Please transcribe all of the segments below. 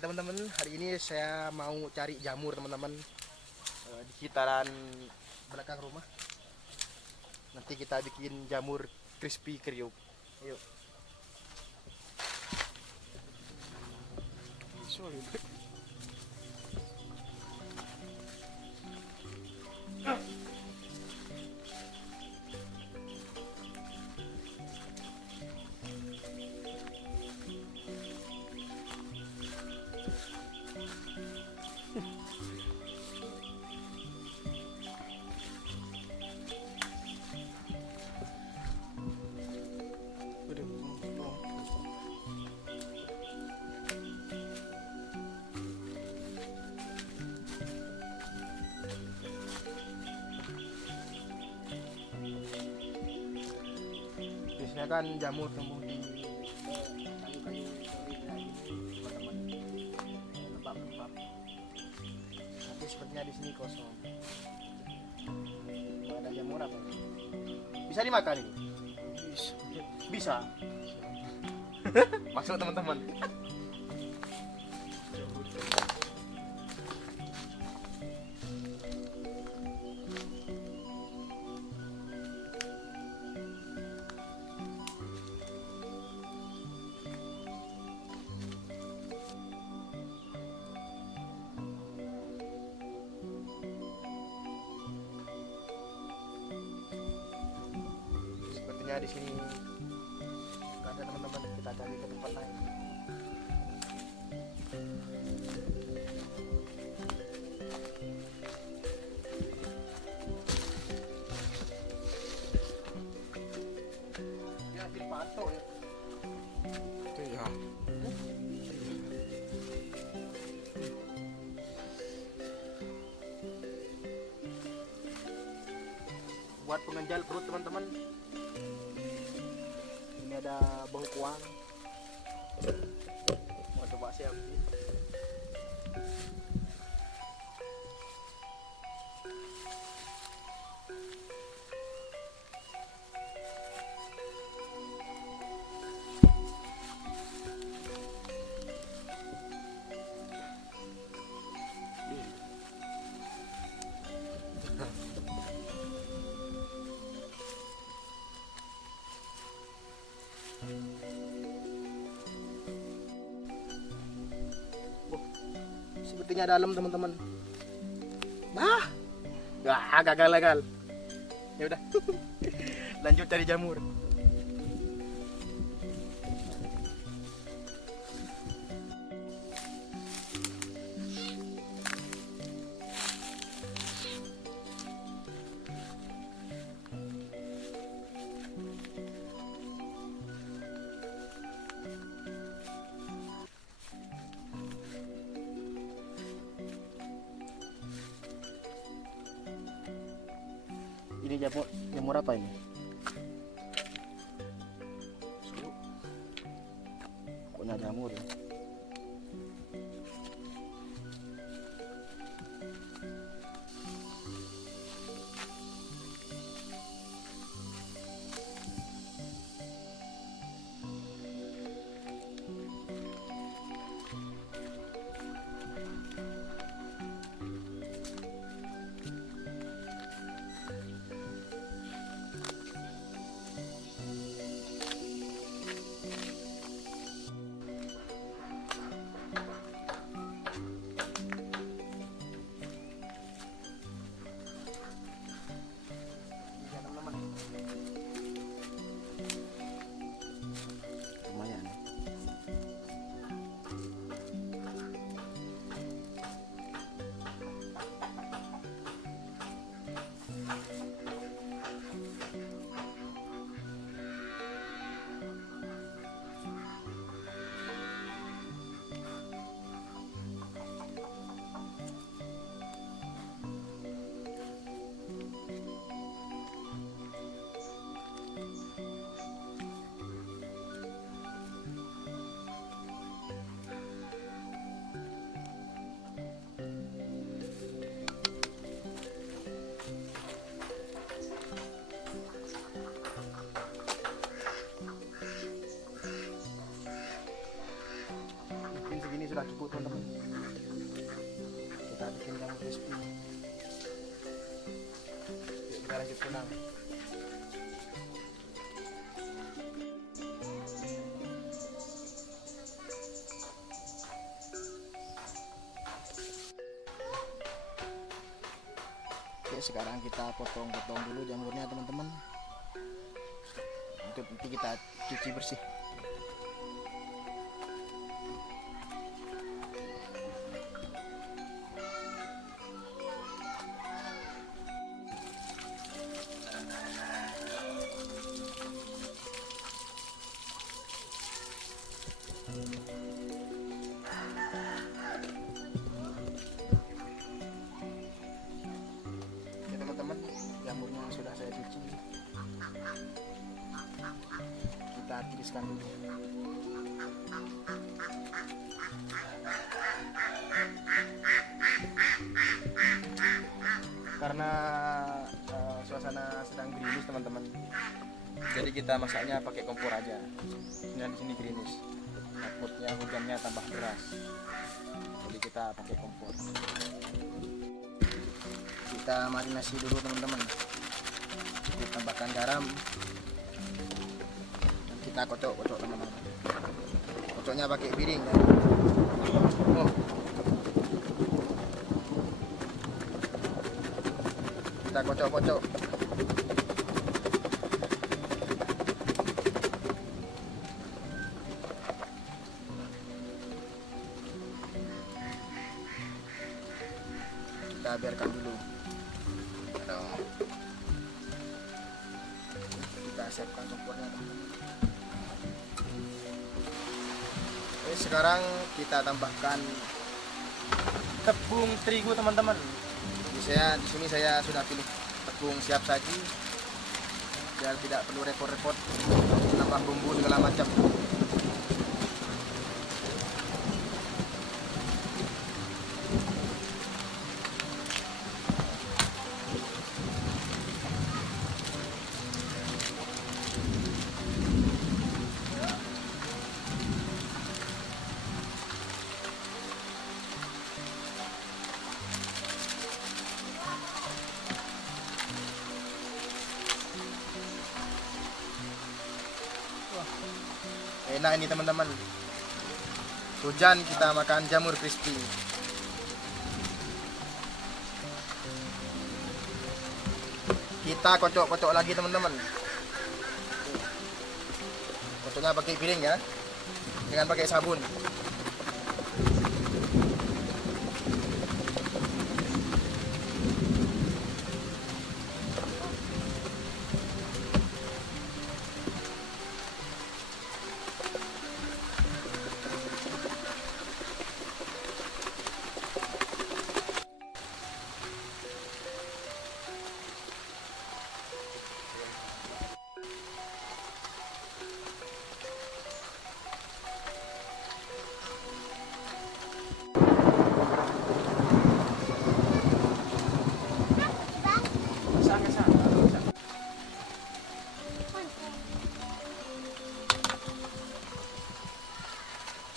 Oke teman-teman, hari ini saya mau cari jamur teman-teman di sekitaran belakang rumah. Nanti kita bikin jamur crispy kriuk. Yuk. Biasanya kan jamur tumbuh di kayu-kayu teman-teman, lembab-lembab. Tapi sepertinya di sini kosong. Nggak ada jamur apa? Bisa dimakan ini? Bisa. Masuk teman-teman. Di sini nggak ada teman-teman, kita cari ke tempat lain. Ya hasil patok ya. Itu ya. Buat pengenjal perut teman-teman. Ada bengkuang, mau coba saya bikin. Sepertinya dalam teman-teman. Gagal. Ya udah. Lanjut cari jamur. Ini jamur apa ini? Pokoknya jamur ya. sudah cukup teman-teman. Kita bikin jamur crispy. Yuk, kita lanjut pulang. Oke, sekarang kita potong-potong dulu jamurnya teman-teman. Untuk nanti kita cuci bersih. Ya teman-teman, jamurnya sudah saya cuci. Kita tiriskan dulu. Karena suasana sedang gerimis teman-teman, jadi kita masaknya pakai kompor aja. Nah, di sini gerimis, takutnya hujannya tambah deras, jadi kita pakai kompor. Kita marinasi dulu teman-teman. Kita tambahkan garam dan kita kocok-kocok teman-teman. Kocoknya pakai piring ya. Kita kocok-kocok. Kita biarkan dulu. Kita siapkan kompornya teman-teman. Oke, sekarang kita tambahkan tepung terigu teman-teman. Di sini saya sudah pilih tepung siap saji biar tidak perlu repot-repot tambah bumbu segala macam. Enak ini teman-teman. Hujan kita makan jamur crispy. Kita kocok-kocok lagi teman-teman. Kocoknya pakai piring ya, jangan pakai sabun.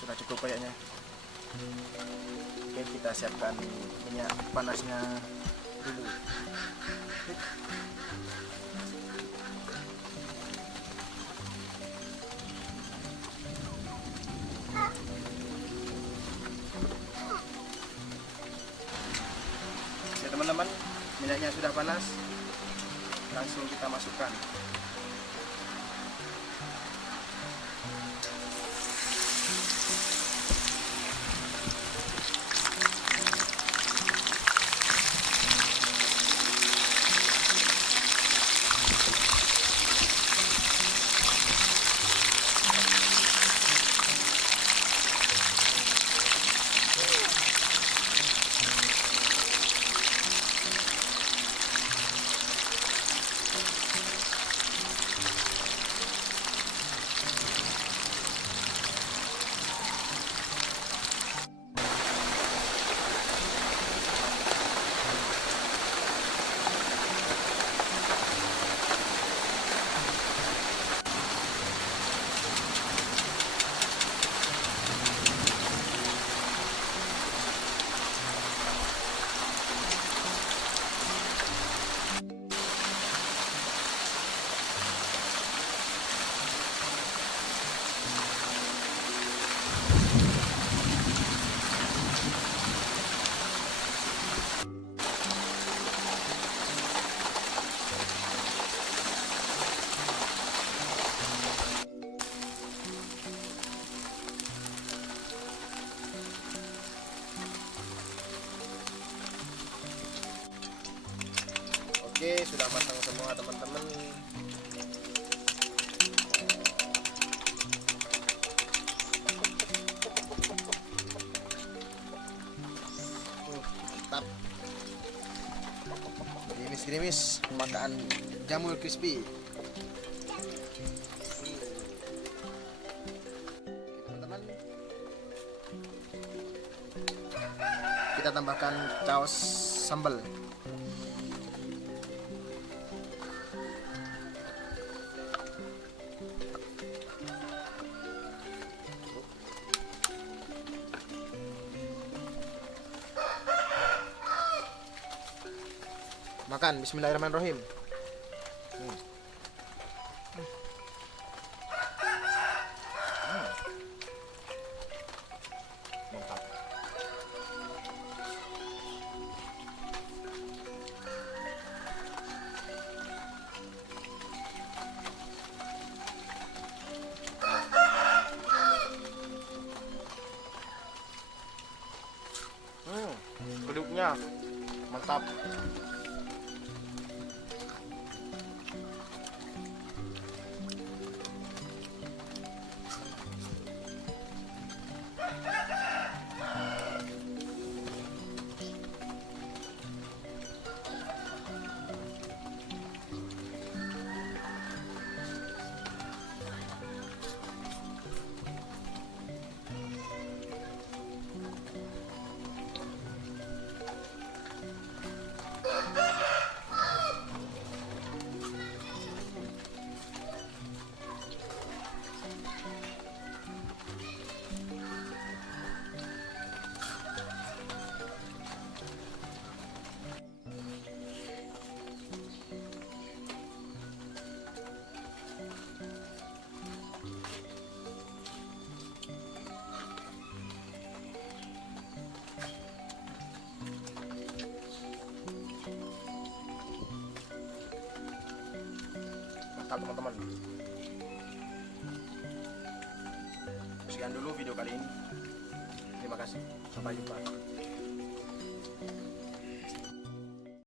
Sudah cukup kayaknya. Oke, kita siapkan minyak panasnya dulu. Ya teman-teman, minyaknya sudah panas, langsung kita masukkan. sama teman-teman. Mantap. Gerimis-gerimis makan jamur crispy. Teman-teman, kita tambahkan saus sambal. Makan, bismillahirrahmanirrahim. Mantap. Kedupnya mantap. Mantap teman-teman. Sekian dulu video kali ini. Terima kasih. Sampai jumpa.